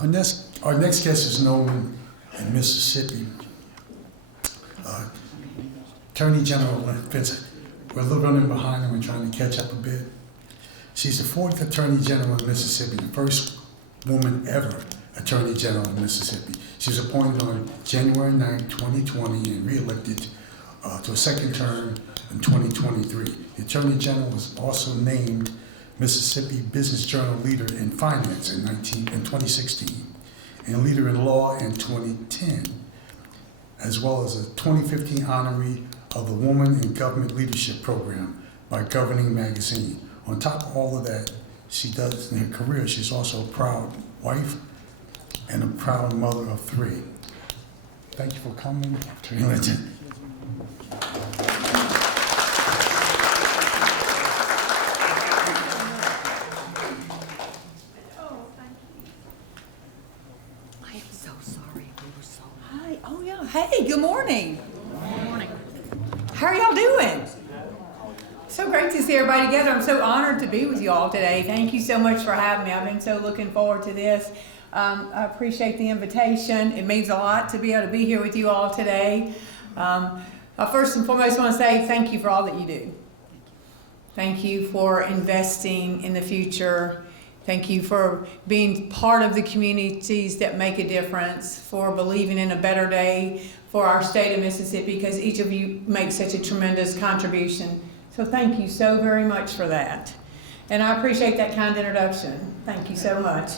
Our next guest is known in Mississippi. Attorney General Lynn Fitch. We're a little running behind and we're trying to catch up a bit. She's the 4th Attorney General of Mississippi, the first woman ever Attorney General of Mississippi. She was appointed on January 9, 2020 and re-elected to a second term in 2023. The Attorney General was also named Mississippi Business Journal Leader in Finance in 2016 and Leader in Law in 2010, as well as a 2015 honoree of the Woman in Government Leadership Program by Governing Magazine. On top of all of that she does in her career, she's also a proud wife and a proud mother of 3. Thank you for coming, Attorney Linton. Hey, good morning. Good morning. How are y'all doing? So great to see everybody together. I'm so honored to be with you all today. Thank you so much for having me. I've been so looking forward to this. I appreciate the invitation. It means a lot to be able to be here with you all today. First and foremost, I want to say thank you for all that you do. Thank you for investing in the future. Thank you for being part of the communities that make a difference, for believing in a better day for our state of Mississippi, because each of you makes such a tremendous contribution. So thank you so very much for that. And I appreciate that kind introduction. Thank you so much.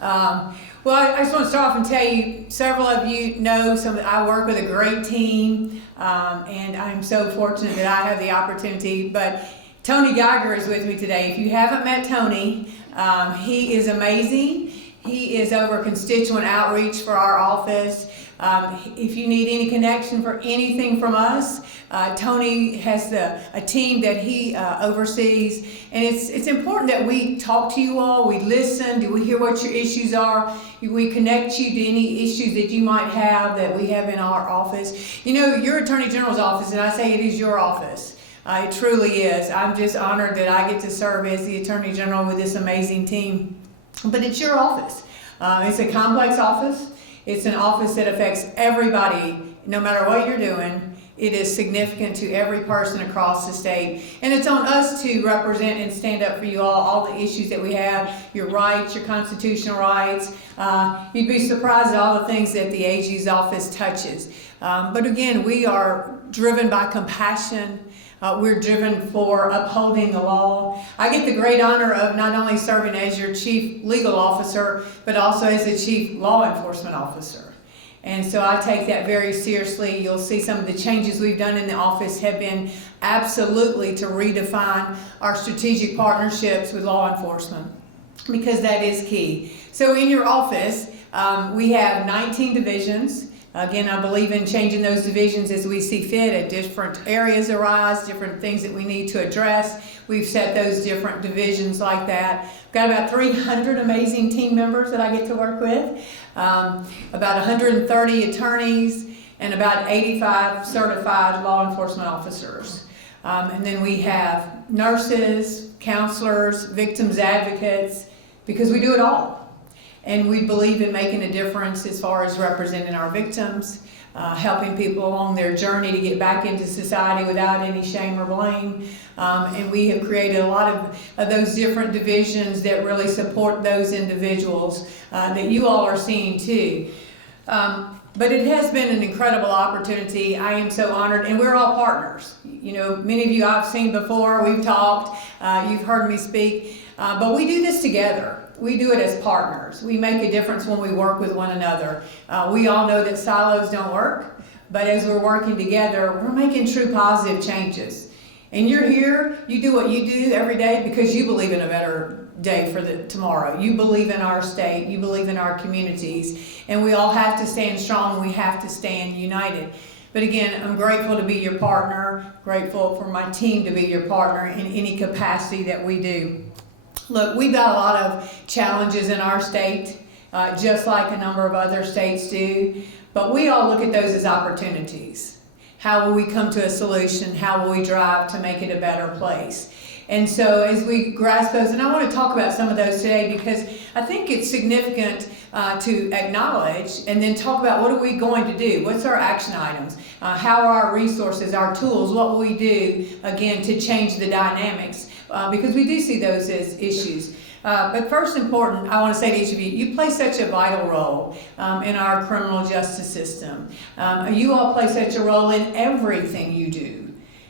Well, I just want to start off and tell you, several of you know I work with a great team, and I'm so fortunate that I have the opportunity. But Tony Geiger is with me today. If you haven't met Tony, he is amazing. He is over constituent outreach for our office. If you need any connection for anything from us, Tony has a team that he oversees. And it's important that we talk to you all, we listen, do we hear what your issues are, we connect you to any issues that you might have that we have in our office. You know, your Attorney General's office, and I say it is your office. It truly is. I'm just honored that I get to serve as the Attorney General with this amazing team. But it's your office. It's a complex office. It's an office that affects everybody, no matter what you're doing. It is significant to every person across the state. And it's on us to represent and stand up for you all the issues that we have, your rights, your constitutional rights. You'd be surprised at all the things that the AG's office touches. But again, we are driven by compassion. We're driven for upholding the law. I get the great honor of not only serving as your chief legal officer, but also as the chief law enforcement officer. And so I take that very seriously. You'll see some of the changes we've done in the office have been absolutely to redefine our strategic partnerships with law enforcement, because that is key. So in your office, we have 19 divisions. Again, I believe in changing those divisions as we see fit, as different areas arise, different things that we need to address. We've set those different divisions like that. We've got about 300 amazing team members that I get to work with, about 130 attorneys, and about 85 certified law enforcement officers. And then we have nurses, counselors, victims advocates, because we do it all. And we believe in making a difference as far as representing our victims, helping people along their journey to get back into society without any shame or blame. And we have created a lot of those different divisions that really support those individuals that you all are seeing too. But it has been an incredible opportunity. I am so honored, and we're all partners. You know, many of you I've seen before, we've talked, you've heard me speak, but we do this together. We do it as partners. We make a difference when we work with one another. We all know that silos don't work, but as we're working together, we're making true positive changes. And you're here, you do what you do every day because you believe in a better day for tomorrow. You believe in our state, you believe in our communities, and we all have to stand strong and we have to stand united. But again, I'm grateful to be your partner, grateful for my team to be your partner in any capacity that we do. Look, we've got a lot of challenges in our state, just like a number of other states do, but we all look at those as opportunities. How will we come to a solution? How will we drive to make it a better place? And so as we grasp those, and I want to talk about some of those today because I think it's significant to acknowledge and then talk about what are we going to do? What's our action items? How are our resources, our tools? What will we do, again, to change the dynamics? Because we do see those as issues. But first important, I want to say to each of you, you play such a vital role in our criminal justice system. You all play such a role in everything you do.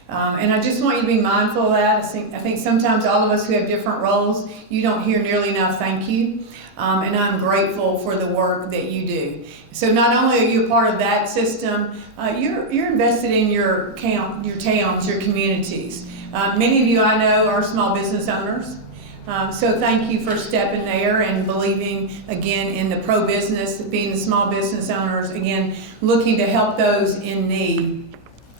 And I just want you to be mindful of that. I think sometimes all of us who have different roles, you don't hear nearly enough thank you. And I'm grateful for the work that you do. So not only are you a part of that system, you're invested in your towns, your communities. Many of you I know are small business owners. So thank you for stepping there and believing, again, in the pro-business, being the small business owners, again, looking to help those in need.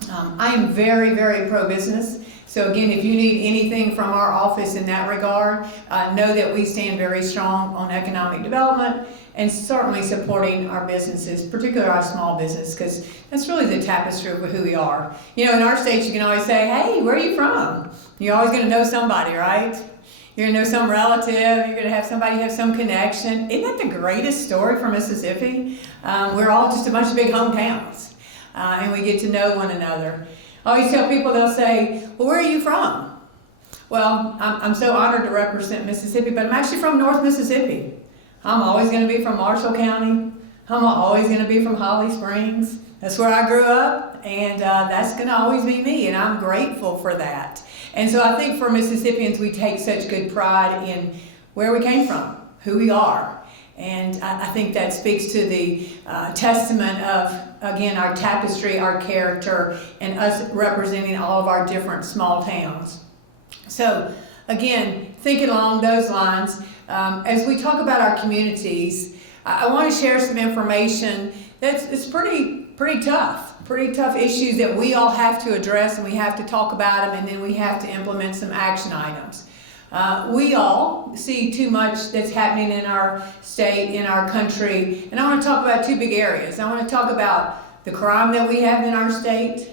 I am very, very pro-business. So again, if you need anything from our office in that regard, know that we stand very strong on economic development and certainly supporting our businesses, particularly our small business, because that's really the tapestry of who we are. You know, in our state, you can always say, hey, where are you from? You're always going to know somebody, right? You're going to know some relative, you're going to have somebody have some connection. Isn't that the greatest story from Mississippi? We're all just a bunch of big hometowns, and we get to know one another. I always tell people, they'll say, well, where are you from? Well, I'm so honored to represent Mississippi, but I'm actually from North Mississippi. I'm always going to be from Marshall County. I'm always going to be from Holly Springs. That's where I grew up, and that's going to always be me, and I'm grateful for that. And so I think for Mississippians, we take such good pride in where we came from, who we are. And I think that speaks to the testament of, again, our tapestry, our character, and us representing all of our different small towns. So again, thinking along those lines, as we talk about our communities, I want to share some information that's pretty tough issues that we all have to address, and we have to talk about them, and then we have to implement some action items. We all see too much that's happening in our state, in our country, and I want to talk about two big areas. I want to talk about the crime that we have in our state,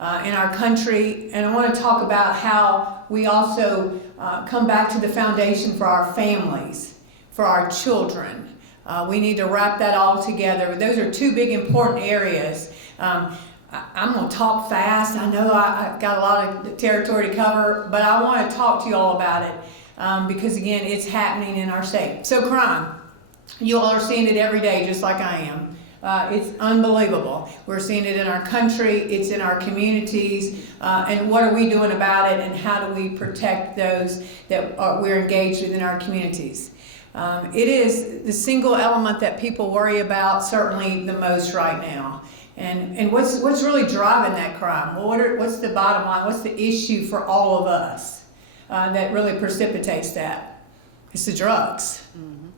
in our country, and I want to talk about how we also come back to the foundation for our families, for our children. We need to wrap that all together. Those are two big important areas. I'm going to talk fast. I know I've got a lot of territory to cover, but I want to talk to you all about it because, again, it's happening in our state. So crime, you all are seeing it every day just like I am. It's unbelievable. We're seeing it in our country, it's in our communities, and what are we doing about it, and how do we protect those that we're engaged with in our communities? It is the single element that people worry about certainly the most right now. And what's really driving that crime? Well, what's the bottom line? What's the issue for all of us that really precipitates that? It's the drugs. Mm-hmm.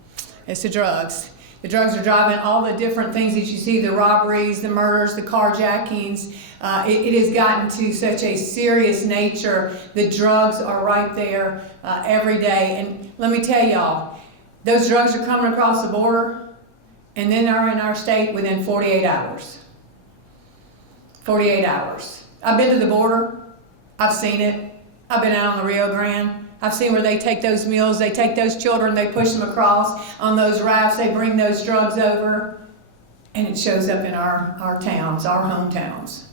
It's the drugs. The drugs are driving all the different things that you see, the robberies, the murders, the carjackings. It has gotten to such a serious nature. The drugs are right there every day. And let me tell y'all, those drugs are coming across the border, and then they're in our state within 48 hours. 48 hours. I've been to the border. I've seen it. I've been out on the Rio Grande. I've seen where they take those mules, they take those children, they push them across on those rafts, they bring those drugs over, and it shows up in our towns, our hometowns.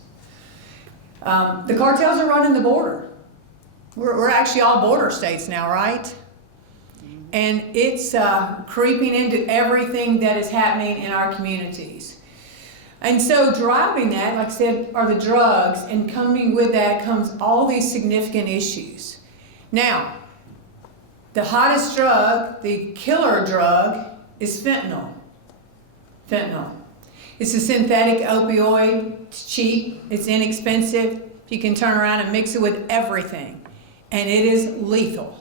The cartels are running the border. We're actually all border states now, right? And it's creeping into everything that is happening in our communities. And so driving that, like I said, are the drugs, and coming with that comes all these significant issues. Now, the hottest drug, the killer drug, is fentanyl. Fentanyl. It's a synthetic opioid. It's cheap. It's inexpensive. You can turn around and mix it with everything. And it is lethal.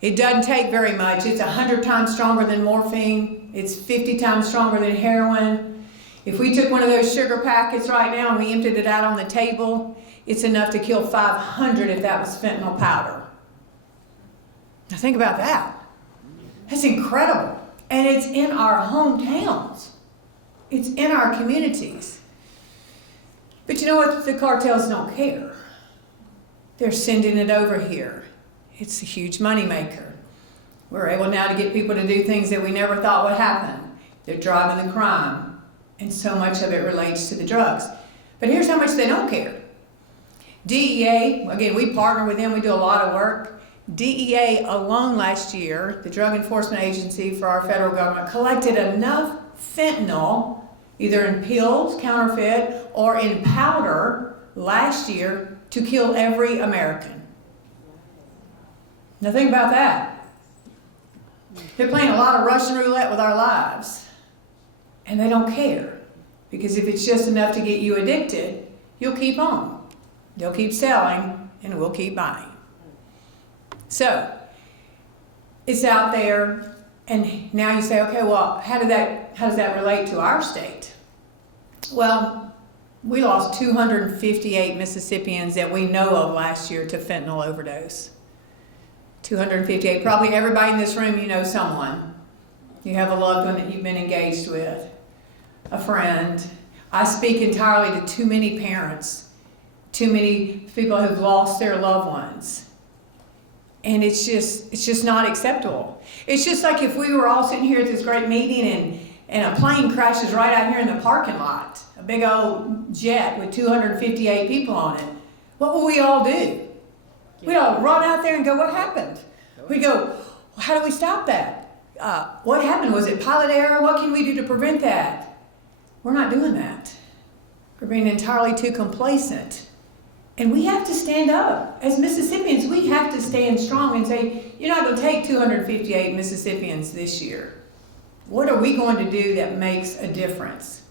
It doesn't take very much. It's 100 times stronger than morphine. It's 50 times stronger than heroin. If we took one of those sugar packets right now and we emptied it out on the table, it's enough to kill 500 if that was fentanyl powder. Now think about that. That's incredible. And it's in our hometowns. It's in our communities. But you know what? The cartels don't care. They're sending it over here. It's a huge moneymaker. We're able now to get people to do things that we never thought would happen. They're driving the crime, and so much of it relates to the drugs. But here's how much they don't care. DEA, again, we partner with them, we do a lot of work. DEA alone last year, the Drug Enforcement Agency for our federal government, collected enough fentanyl, either in pills, counterfeit, or in powder last year to kill every American. Now think about that. They're playing a lot of Russian roulette with our lives, and they don't care. Because if it's just enough to get you addicted, you'll keep on. They'll keep selling, and we'll keep buying. So, it's out there, and now you say, okay, well, how does that relate to our state? Well, we lost 258 Mississippians that we know of last year to fentanyl overdose. 258. Probably everybody in this room, you know someone. You have a loved one that you've been engaged with, a friend. I speak entirely to too many parents, too many people who've lost their loved ones. And it's just not acceptable. It's just like if we were all sitting here at this great meeting and a plane crashes right out here in the parking lot, a big old jet with 258 people on it. What will we all do? We all run out there and go, what happened? We go, well, how do we stop that? What happened? Was it pilot error? What can we do to prevent that? We're not doing that. We're being entirely too complacent. And we have to stand up. As Mississippians, we have to stand strong and say, you're not going to take 258 Mississippians this year. What are we going to do that makes a difference?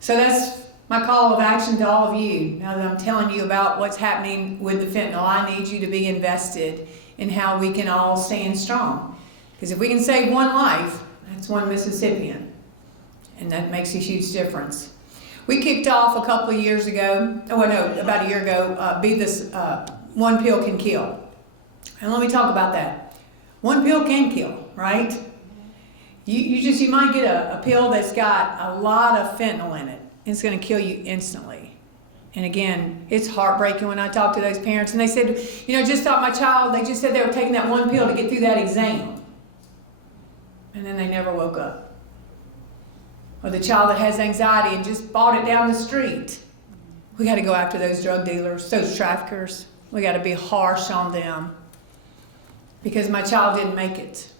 So that's my call of action to all of you. Now that I'm telling you about what's happening with the fentanyl, I need you to be invested in how we can all stand strong. Because if we can save one life, that's one Mississippian. And that makes a huge difference. We kicked off a couple of years ago, about a year ago, Be This One Pill Can Kill. And let me talk about that. One pill can kill, right? You might get a pill that's got a lot of fentanyl in it. It's going to kill you instantly. And again, it's heartbreaking when I talk to those parents and they said, just thought my child, they just said they were taking that one pill to get through that exam. And then they never woke up. Or the child that has anxiety and just bought it down the street. We got to go after those drug dealers, those traffickers. We got to be harsh on them. Because my child didn't make it.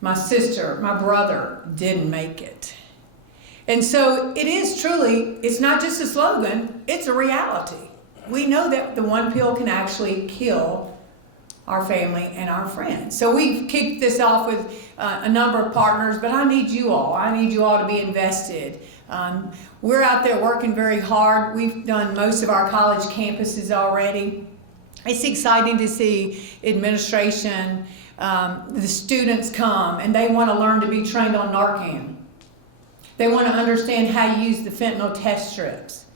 My sister, my brother didn't make it. And so it is truly, it's not just a slogan, it's a reality. We know that the one pill can actually kill our family and our friends. So we've kicked this off with a number of partners, but I need you all. I need you all to be invested. We're out there working very hard. We've done most of our college campuses already. It's exciting to see administration, the students come, and they want to learn to be trained on Narcan. They want to understand how to use the fentanyl test strips.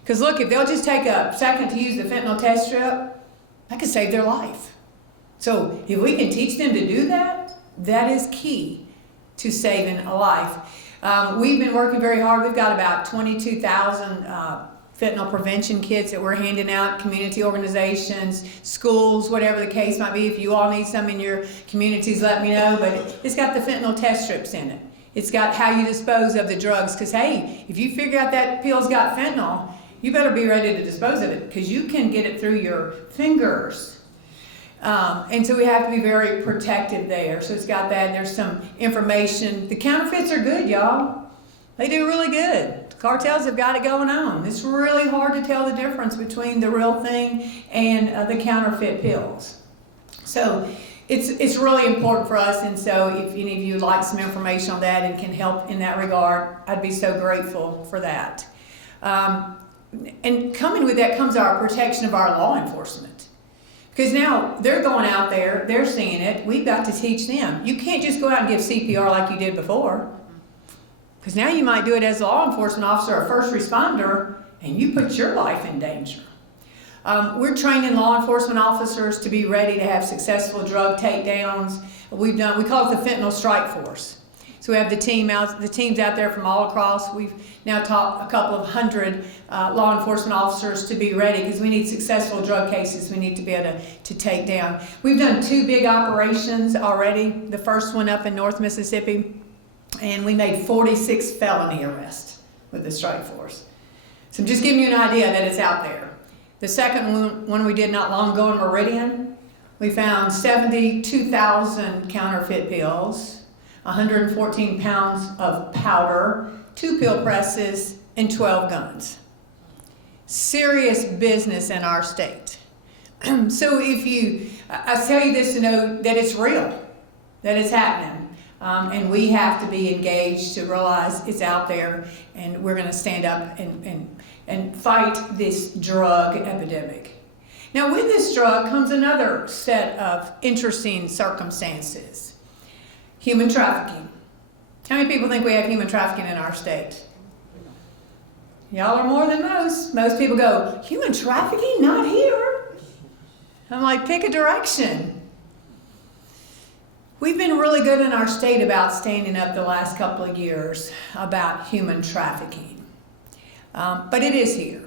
Because look, if they'll just take a second to use the fentanyl test strip, that could save their life. So if we can teach them to do that, that is key to saving a life. We've been working very hard. We've got about 22,000 fentanyl prevention kits that we're handing out, community organizations, schools, whatever the case might be. If you all need some in your communities, let me know. But it's got the fentanyl test strips in it. It's got how you dispose of the drugs. Because, hey, if you figure out that pill's got fentanyl, you better be ready to dispose of it because you can get it through your fingers. And so we have to be very protective there. So it's got that, and there's some information. The counterfeits are good, y'all. They do really good. The cartels have got it going on. It's really hard to tell the difference between the real thing and the counterfeit pills. So it's really important for us, and so if any of you would like some information on that and can help in that regard, I'd be so grateful for that. And coming with that comes our protection of our law enforcement. Because now they're going out there, they're seeing it, we've got to teach them. You can't just go out and give CPR like you did before. Because now you might do it as a law enforcement officer or first responder, and you put your life in danger. We're training law enforcement officers to be ready to have successful drug takedowns. We call it the Fentanyl Strike Force. So we have the teams out there from all across. We've now taught a couple of hundred law enforcement officers to be ready because we need successful drug cases we need to be able to take down. We've done 2 big operations already. The first one up in North Mississippi, and we made 46 felony arrests with the strike force. So I'm just giving you an idea that it's out there. The second one we did not long ago in Meridian, we found 72,000 counterfeit pills, 114 pounds of powder, 2 pill presses, and 12 guns. Serious business in our state. So I tell you this to know that it's real, that it's happening. And we have to be engaged to realize it's out there, and we're going to stand up and fight this drug epidemic. Now, with this drug comes another set of interesting circumstances. Human trafficking. How many people think we have human trafficking in our state? Y'all are more than most. Most people go, human trafficking? Not here. I'm like, pick a direction. We've been really good in our state about standing up the last couple of years about human trafficking. But it is here.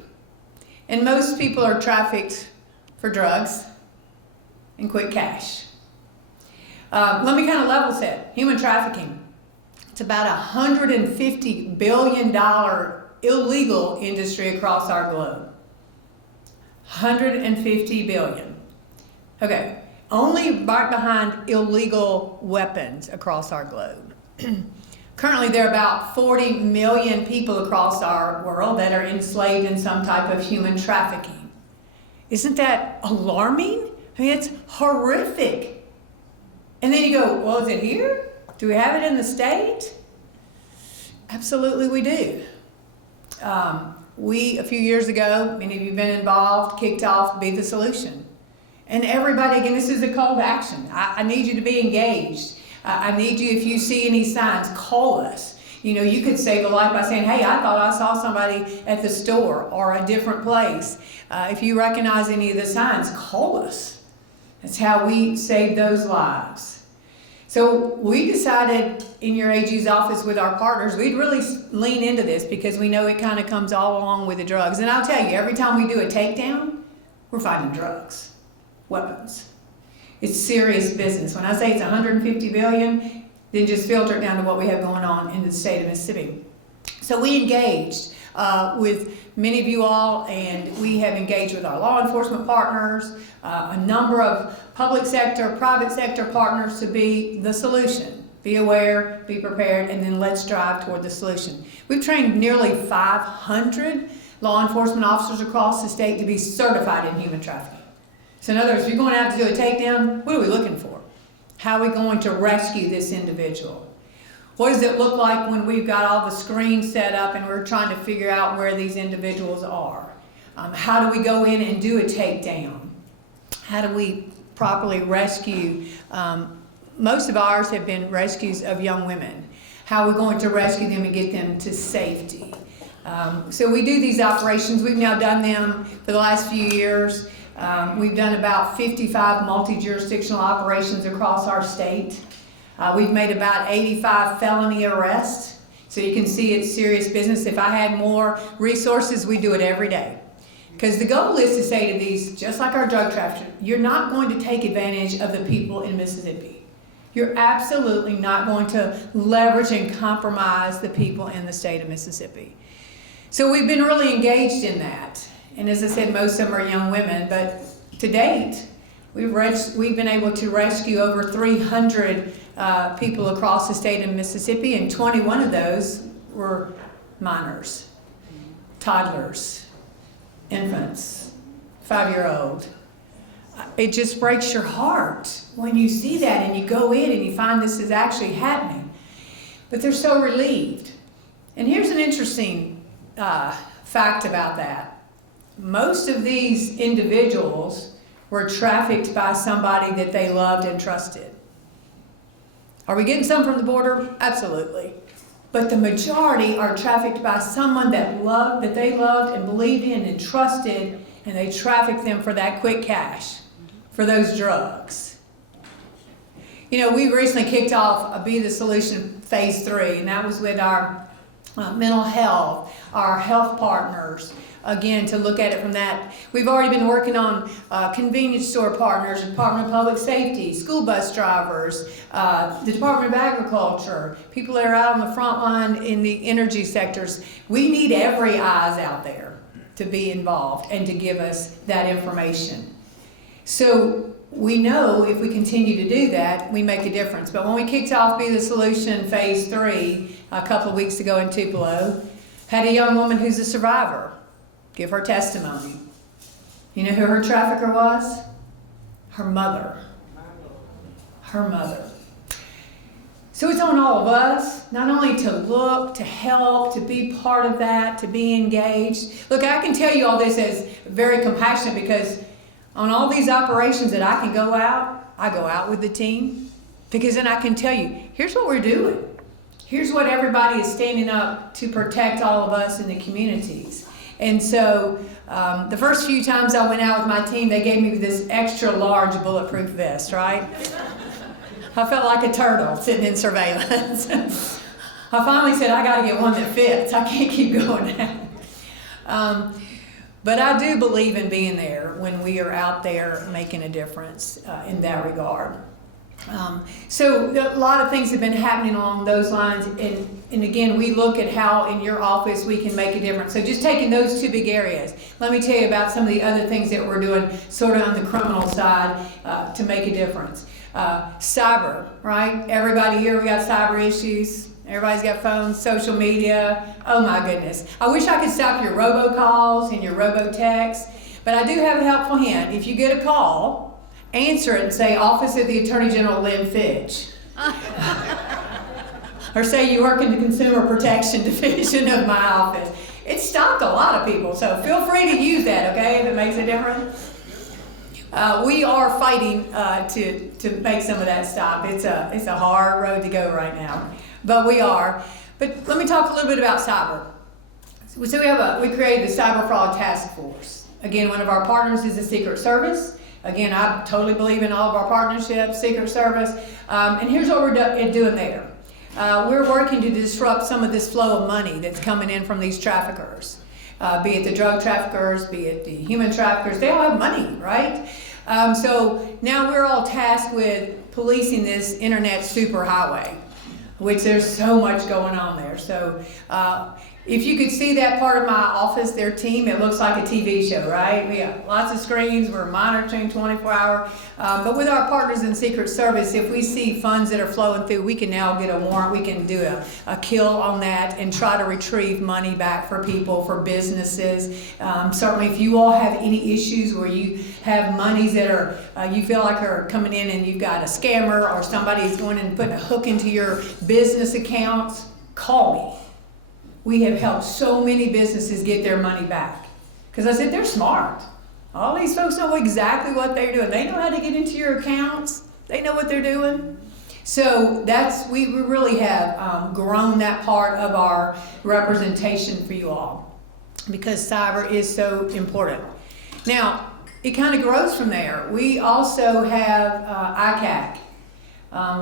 And most people are trafficked for drugs and quick cash. Let me kind of level set. Human trafficking. It's about $150 billion illegal industry across our globe. $150 billion. Okay. Only right behind illegal weapons across our globe. Currently, there are about 40 million people across our world that are enslaved in some type of human trafficking. Isn't that alarming? I mean, it's horrific. And then you go, well, is it here? Do we have it in the state? Absolutely we do. We, a few years ago, many of you have been involved, kicked off Be the Solution. And everybody, again, this is a call to action. I need you to be engaged. I need you, if you see any signs, call us. You know, you could save a life by saying, hey, I thought I saw somebody at the store or a different place. If you recognize any of the signs, call us. That's how we save those lives. So we decided in your AG's office with our partners, we'd really lean into this because we know it kind of comes all along with the drugs. And I'll tell you, every time we do a takedown, we're fighting drugs. Weapons. It's serious business. When I say it's $150 billion, then just filter it down to what we have going on in the state of Mississippi. So we engaged with many of you all, and we have engaged with our law enforcement partners, a number of public sector, private sector partners to be the solution. Be aware, be prepared, and then let's drive toward the solution. We've trained nearly 500 law enforcement officers across the state to be certified in human trafficking. So in other words, if you're going out to do a takedown, what are we looking for? How are we going to rescue this individual? What does it look like when we've got all the screens set up and we're trying to figure out where these individuals are? How do we go in and do a takedown? How do we properly rescue? Most of ours have been rescues of young women. How are we going to rescue them and get them to safety? So we do these operations. We've now done them for the last few years. We've done about 55 multi-jurisdictional operations across our state. We've made about 85 felony arrests. So you can see it's serious business. If I had more resources, we'd do it every day. Because the goal is to say to these, just like our drug traffickers, you're not going to take advantage of the people in Mississippi. You're absolutely not going to leverage and compromise the people in the state of Mississippi. So we've been really engaged in that. And as I said, most of them are young women, but to date, we've been able to rescue over 300 people across the state of Mississippi, and 21 of those were minors, toddlers, infants, 5-year-old. It just breaks your heart when you see that and you go in and you find this is actually happening. But they're so relieved. And here's an interesting fact about that. Most of these individuals were trafficked by somebody that they loved and trusted. Are we getting some from the border? Absolutely. But the majority are trafficked by someone that they loved and believed in and trusted, and they trafficked them for that quick cash, for those drugs. we recently kicked off a Be the Solution Phase 3, and that was with our mental health, our health partners, again, to look at it from that. We've already been working on convenience store partners, Department of Public Safety, school bus drivers, the Department of Agriculture, people that are out on the front line in the energy sectors. We need every eyes out there to be involved and to give us that information. So we know if we continue to do that, we make a difference. But when we kicked off Be the Solution Phase 3 a couple of weeks ago in Tupelo, had a young woman who's a survivor give her testimony. You know who her trafficker was? Her mother. Her mother. So it's on all of us, not only to look, to help, to be part of that, to be engaged. Look, I can tell you all this as very compassionate because on all these operations that I can go out, I go out with the team because then I can tell you, here's what we're doing. Here's what everybody is standing up to protect all of us in the communities. And so the first few times I went out with my team, they gave me this extra large bulletproof vest, right? I felt like a turtle sitting in surveillance. I finally said, I got to get one that fits. I can't keep going out. But I do believe in being there when we are out there making a difference in that regard. So a lot of things have been happening along those lines, and again, we look at how in your office we can make a difference. So just taking those two big areas, let me tell you about some of the other things that we're doing sort of on the criminal side to make a difference. Cyber, right? Everybody here, we got cyber issues. Everybody's got phones, social media. Oh my goodness. I wish I could stop your robocalls and your robotexts, but I do have a helpful hint. If you get a call, answer it and say, Office of the Attorney General Lynn Fitch. Or say you work in the Consumer Protection Division of my office. It stopped a lot of people, so feel free to use that, okay, if it makes a difference. We are fighting to make some of that stop. It's a hard road to go right now, but we are. But let me talk a little bit about cyber. So we created the Cyber Fraud Task Force. Again, one of our partners is the Secret Service. Again, I totally believe in all of our partnerships, Secret Service. And here's what we're doing there. We're working to disrupt some of this flow of money that's coming in from these traffickers. Be it the drug traffickers, be it the human traffickers, they all have money, right? So now we're all tasked with policing this internet superhighway, which there's so much going on there. So if you could see that part of my office, their team, it looks like a TV show, right? We have lots of screens, we're monitoring 24-hour. But with our partners in Secret Service, if we see funds that are flowing through, we can now get a warrant, we can do a kill on that and try to retrieve money back for people, for businesses. Certainly if you all have any issues where you have monies that are, you feel like are coming in and you've got a scammer or somebody is going in and putting a hook into your business accounts, call me. We have helped so many businesses get their money back. Because I said, they're smart. All these folks know exactly what they're doing. They know how to get into your accounts. They know what they're doing. So we really have grown that part of our representation for you all. Because cyber is so important. Now, it kind of grows from there. We also have ICAC.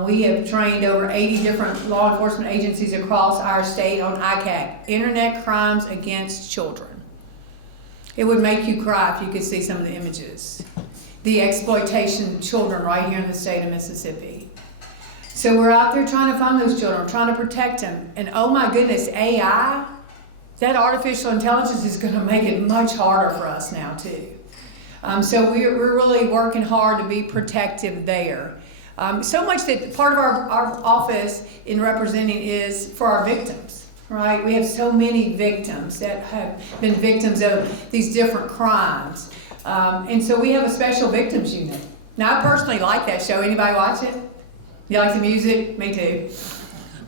We have trained over 80 different law enforcement agencies across our state on ICAC, Internet Crimes Against Children. It would make you cry if you could see some of the images. The exploitation of children right here in the state of Mississippi. So we're out there trying to find those children, trying to protect them. And oh my goodness, AI, that artificial intelligence is going to make it much harder for us now too. So we're really working hard to be protective there. So much that part of our office in representing is for our victims, right? We have so many victims that have been victims of these different crimes. And so we have a special victims unit. Now, I personally like that show. Anybody watch it? You like the music? Me too.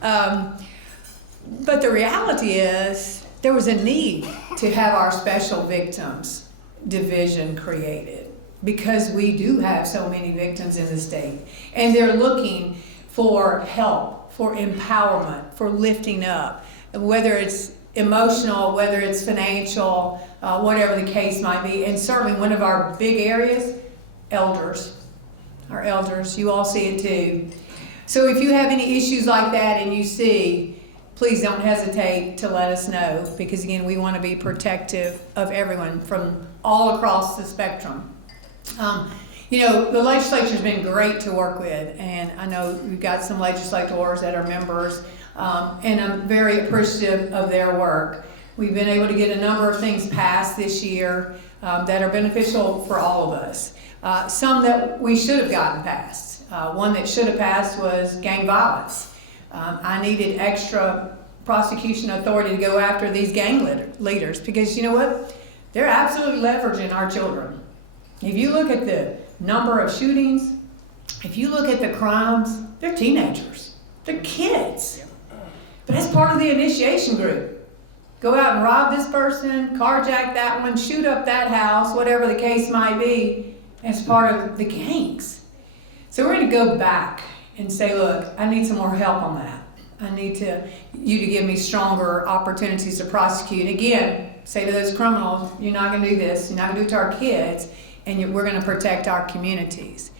But the reality is there was a need to have our special victims division created. Because we do have so many victims in the state. And they're looking for help, for empowerment, for lifting up, whether it's emotional, whether it's financial, whatever the case might be. And certainly one of our big areas, elders. Our elders, you all see it too. So if you have any issues like that and you see, please don't hesitate to let us know, because again, we want to be protective of everyone from all across the spectrum. The legislature's been great to work with, and I know we've got some legislators that are members, and I'm very appreciative of their work. We've been able to get a number of things passed this year that are beneficial for all of us. Some that we should have gotten passed. One that should have passed was gang violence. I needed extra prosecution authority to go after these gang leaders, because you know what? They're absolutely leveraging our children. If you look at the number of shootings, if you look at the crimes, they're teenagers. They're kids. But that's part of the initiation group. Go out and rob this person, carjack that one, shoot up that house, whatever the case might be, as part of the gangs. So we're going to go back and say, look, I need some more help on that. I need you to give me stronger opportunities to prosecute. Again, say to those criminals, you're not going to do this, you're not going to do it to our kids, and we're going to protect our communities.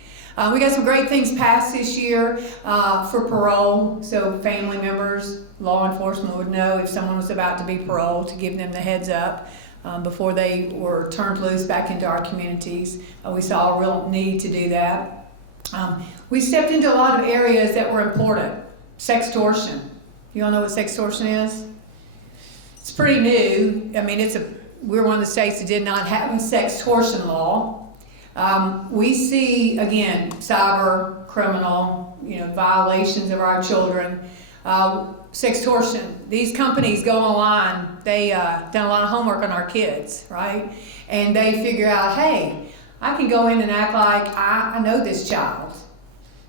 We got some great things passed this year for parole, so family members, law enforcement would know if someone was about to be paroled, to give them the heads up before they were turned loose back into our communities. We saw a real need to do that. We stepped into a lot of areas that were important. Sextortion. You all know what sextortion is? It's pretty new. I mean, we're one of the states that did not have a sextortion law. We see, again, cyber criminal, violations of our children. Sextortion. These companies go online. They done a lot of homework on our kids, right? And they figure out, hey, I can go in and act like I know this child.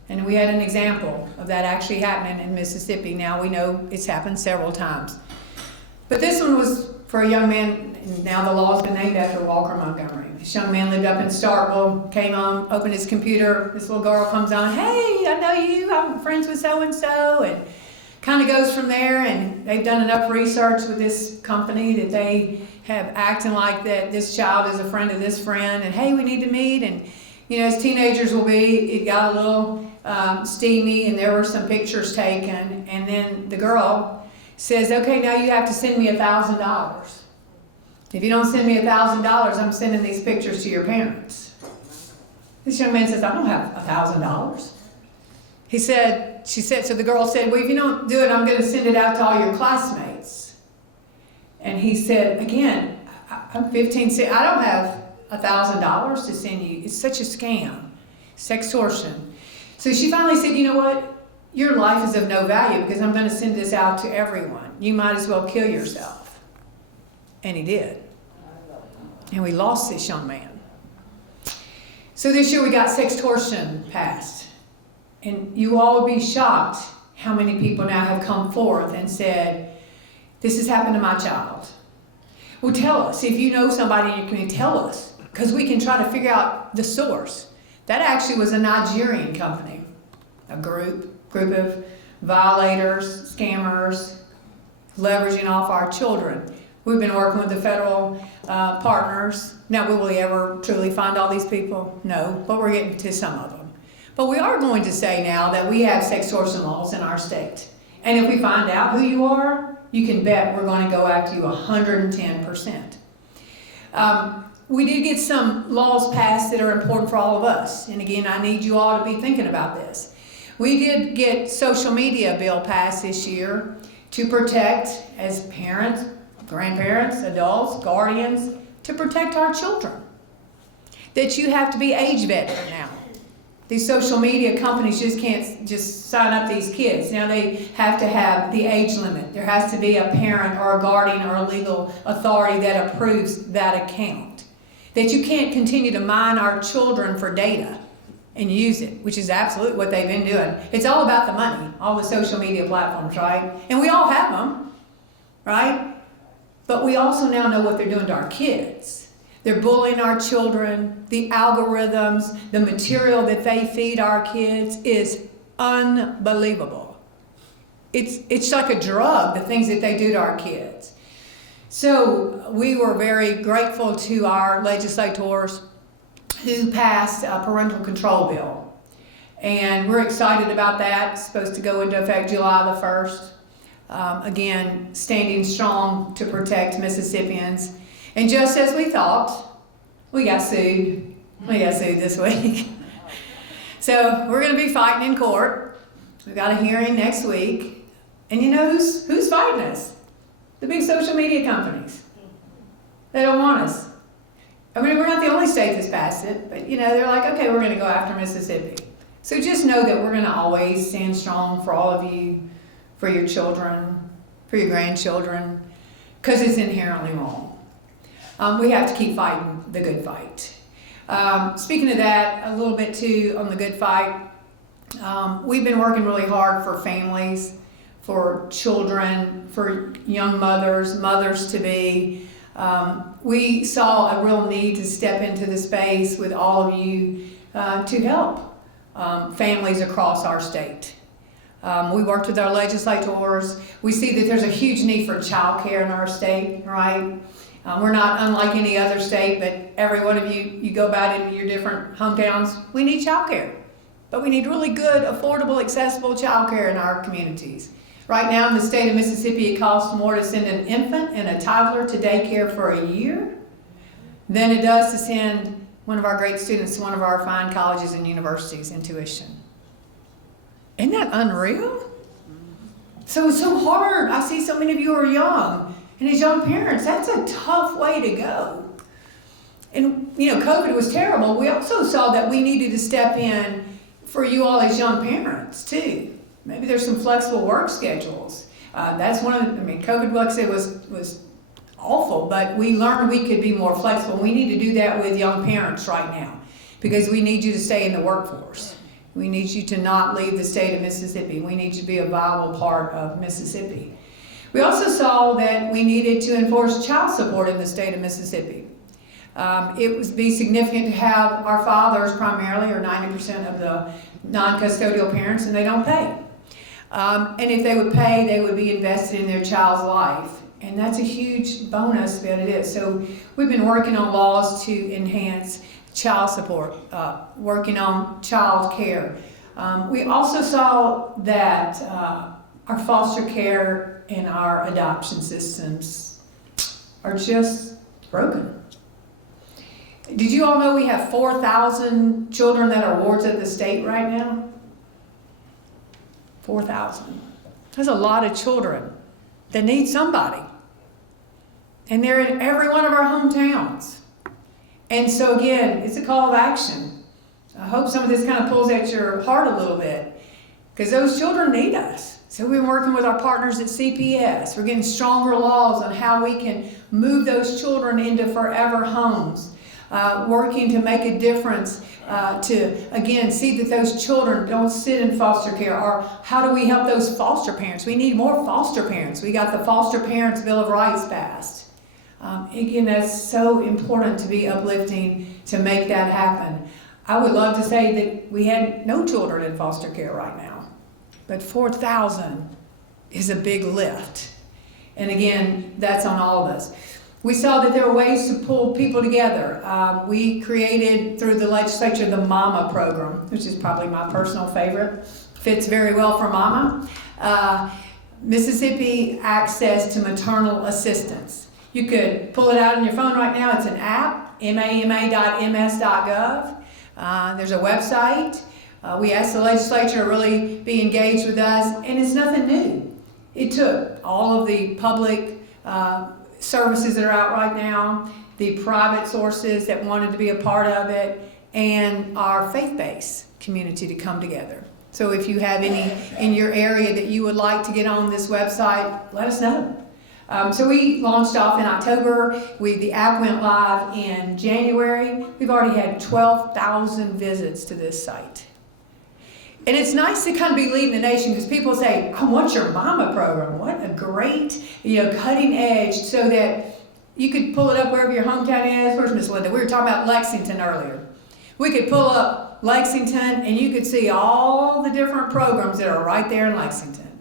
And we had an example of that actually happening in Mississippi. Now we know it's happened several times. But this one was for a young man, and now the law's been named after Walker Montgomery. This young man lived up in Starkville, came home, opened his computer. This little girl comes on, hey, I know you, I'm friends with so-and-so, and kind of goes from there. And they've done enough research with this company that they have acting like that this child is a friend of this friend, and hey, we need to meet. And as teenagers will be, it got a little steamy, and there were some pictures taken, and then the girl says, okay, now you have to send me $1,000. If you don't send me $1,000, I'm sending these pictures to your parents. This young man says, I don't have $1,000. So the girl said, well, if you don't do it, I'm going to send it out to all your classmates. And he said, again, I'm 15, I don't have $1,000 to send you. It's such a scam. Sextortion. So she finally said, you know what? Your life is of no value because I'm going to send this out to everyone. You might as well kill yourself. And he did. And we lost this young man. So this year we got sextortion passed. And you all would be shocked how many people now have come forth and said, this has happened to my child. Well, tell us. If you know somebody in your community, tell us. Because we can try to figure out the source. That actually was a Nigerian company. A group of violators, scammers, leveraging off our children. We've been working with the federal partners. Now, will we ever truly find all these people? No, but we're getting to some of them. But we are going to say now that we have sextortion laws in our state. And if we find out who you are, you can bet we're going to go after you 110%. We did get some laws passed that are important for all of us. And again, I need you all to be thinking about this. We did get social media bill passed this year to protect, as parents, grandparents, adults, guardians, to protect our children. That you have to be age vetted now. These social media companies just can't just sign up these kids. Now they have to have the age limit. There has to be a parent or a guardian or a legal authority that approves that account. That you can't continue to mine our children for data and use it, which is absolutely what they've been doing. It's all about the money, all the social media platforms, right? And we all have them, right? But we also now know what they're doing to our kids. They're bullying our children. The algorithms, the material that they feed our kids is unbelievable. It's like a drug, the things that they do to our kids. So we were very grateful to our legislators who passed a parental control bill. And we're excited about that. It's supposed to go into effect July the 1st. Again, standing strong to protect Mississippians. And just as we thought, we got sued. We got sued this week. So we're going to be fighting in court. We've got a hearing next week. And you know who's fighting us? The big social media companies. They don't want us. I mean, we're not the only state that's passed it, but you know, they're like, okay, we're going to go after Mississippi. So just know that we're going to always stand strong for all of you, for your children, for your grandchildren, because it's inherently wrong. We have to keep fighting the good fight. Speaking of that, a little bit too on the good fight, we've been working really hard for families, for children, for young mothers, mothers-to-be. We saw a real need to step into the space with all of you to help families across our state. We worked with our legislators. We see that there's a huge need for child care in our state, right? We're not unlike any other state, but every one of you go about in your different hometowns. We need child care, but we need really good, affordable, accessible child care in our communities. Right now in the state of Mississippi, it costs more to send an infant and a toddler to daycare for a year than it does to send one of our great students to one of our fine colleges and universities in tuition. Isn't that unreal? So it's so hard. I see so many of you are young, and as young parents, that's a tough way to go. And you know, COVID was terrible. We also saw that we needed to step in for you all as young parents too. Maybe there's some flexible work schedules. That's one of the, COVID, like I said, was awful, but we learned we could be more flexible. We need to do that with young parents right now because we need you to stay in the workforce. We need you to not leave the state of Mississippi. We need you to be a viable part of Mississippi. We also saw that we needed to enforce child support in the state of Mississippi. It would be significant to have our fathers primarily, or 90% of the non-custodial parents, and they don't pay. And if they would pay, they would be invested in their child's life. And that's a huge bonus, but it is. So we've been working on laws to enhance child support, working on child care. We also saw that our foster care and our adoption systems are just broken. Did you all know we have 4,000 children that are wards at the state right now? 4,000. That's a lot of children that need somebody. And they're in every one of our hometowns. And so again, it's a call of action. I hope some of this kind of pulls at your heart a little bit, because those children need us. So we've been working with our partners at CPS. We're getting stronger laws on how we can move those children into forever homes. Working to make a difference to, again, see that those children don't sit in foster care, or how do we help those foster parents? We need more foster parents. We got the Foster Parents Bill of Rights passed. Again, that's so important to be uplifting to make that happen. I would love to say that we had no children in foster care right now, but 4,000 is a big lift. And again, that's on all of us. We saw that there were ways to pull people together. We created, through the legislature, the MAMA program, which is probably my personal favorite. Fits very well for Mama. Mississippi Access to Maternal Assistance. You could pull it out on your phone right now. It's an app, mama.ms.gov. There's a website. We asked the legislature to really be engaged with us, and it's nothing new. It took all of the public services that are out right now, the private sources that wanted to be a part of it, and our faith-based community to come together. So if you have any in your area that you would like to get on this website, let us know. So we launched off in October. The app went live in January. We've already had 12,000 visits to this site. And it's nice to kind of be leading the nation, because people say, I want your MAMA program. What a great, cutting edge, so that you could pull it up wherever your hometown is. Where's Miss Linda? We were talking about Lexington earlier. We could pull up Lexington and you could see all the different programs that are right there in Lexington.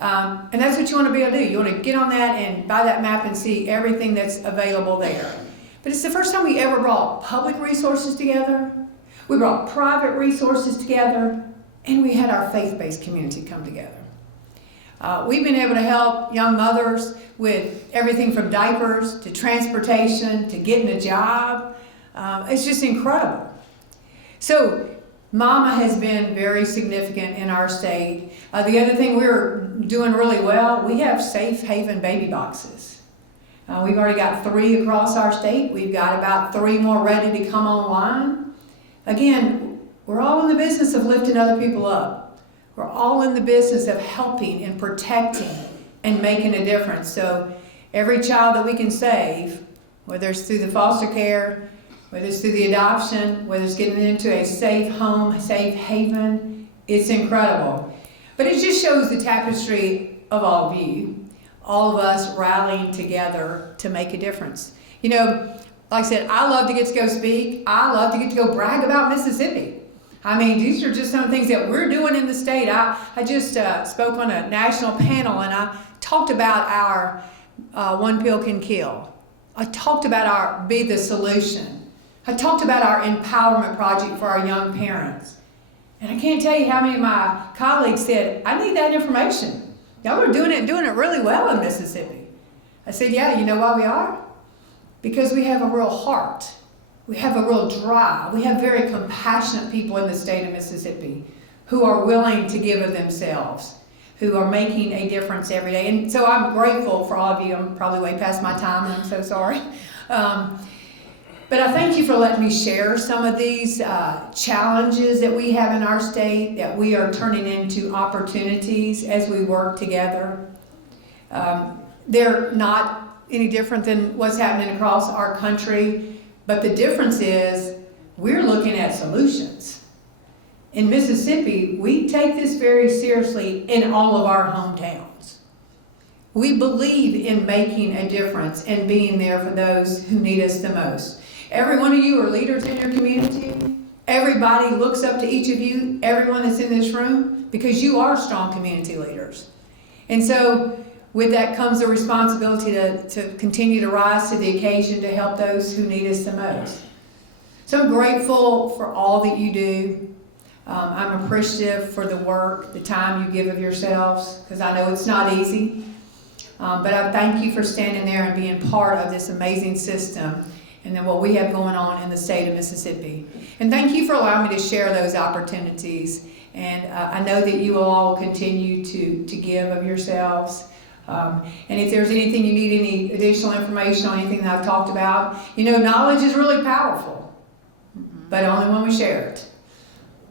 And that's what you want to be able to do. You want to get on that and buy that map and see everything that's available there. But it's the first time we ever brought public resources together We brought private resources together, and we had our faith-based community come together. We've been able to help young mothers with everything from diapers to transportation to getting a job. It's just incredible. So Mama has been very significant in our state. The other thing we're doing really well, we have safe haven baby boxes. We've already got 3 across our state. We've got about 3 more ready to come online. Again, we're all in the business of lifting other people up. We're all in the business of helping and protecting and making a difference. So every child that we can save, whether it's through the foster care, whether it's through the adoption, whether it's getting into a safe home, safe haven, it's incredible. But it just shows the tapestry of all of you, all of us rallying together to make a difference. You know, like I said, I love to get to go speak. I love to get to go brag about Mississippi. I mean, these are just some of the things that we're doing in the state. I just spoke on a national panel, and I talked about our One Pill Can Kill. I talked about our Be the Solution. I talked about our empowerment project for our young parents. And I can't tell you how many of my colleagues said, I need that information. Y'all are doing it really well in Mississippi. I said, yeah, you know why we are? Because we have a real heart. We have a real drive. We have very compassionate people in the state of Mississippi who are willing to give of themselves, who are making a difference every day. And so I'm grateful for all of you. I'm probably way past my time, and I'm so sorry. But I thank you for letting me share some of these challenges that we have in our state that we are turning into opportunities as we work together. They're not any different than what's happening across our country, but the difference is we're looking at solutions. In Mississippi, we take this very seriously in all of our hometowns. We believe in making a difference and being there for those who need us the most. Every one of you are leaders in your community. Everybody looks up to each of you, everyone that's in this room, because you are strong community leaders. And so with that comes the responsibility to continue to rise to the occasion to help those who need us the most. So I'm grateful for all that you do. I'm appreciative for the work, the time you give of yourselves, because I know it's not easy. But I thank you for standing there and being part of this amazing system and then what we have going on in the state of Mississippi. And thank you for allowing me to share those opportunities. And I know that you will all continue to give of yourselves. And if there's anything you need, any additional information on anything that I've talked about, you know, knowledge is really powerful, but only when we share it.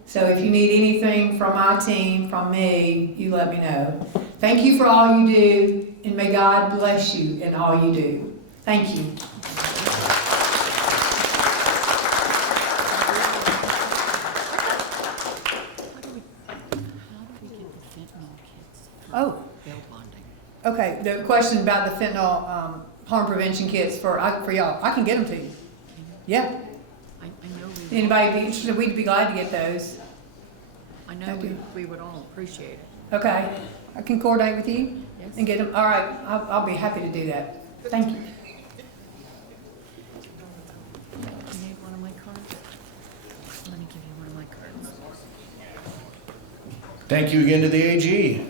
So if you need anything from my team, from me, you let me know. Thank you for all you do, and may God bless you in all you do. Thank you. Oh, okay. The question about the fentanyl harm prevention kits for y'all, I can get them to you. Yeah. I know Anybody be interested? We'd be glad to get those. I know we would all appreciate it. Okay. I can coordinate with you Yes. and get them. All right. I'll be happy to do that. Thank you. You need one of my cards? Let me give you one of my cards. Thank you again to the AG.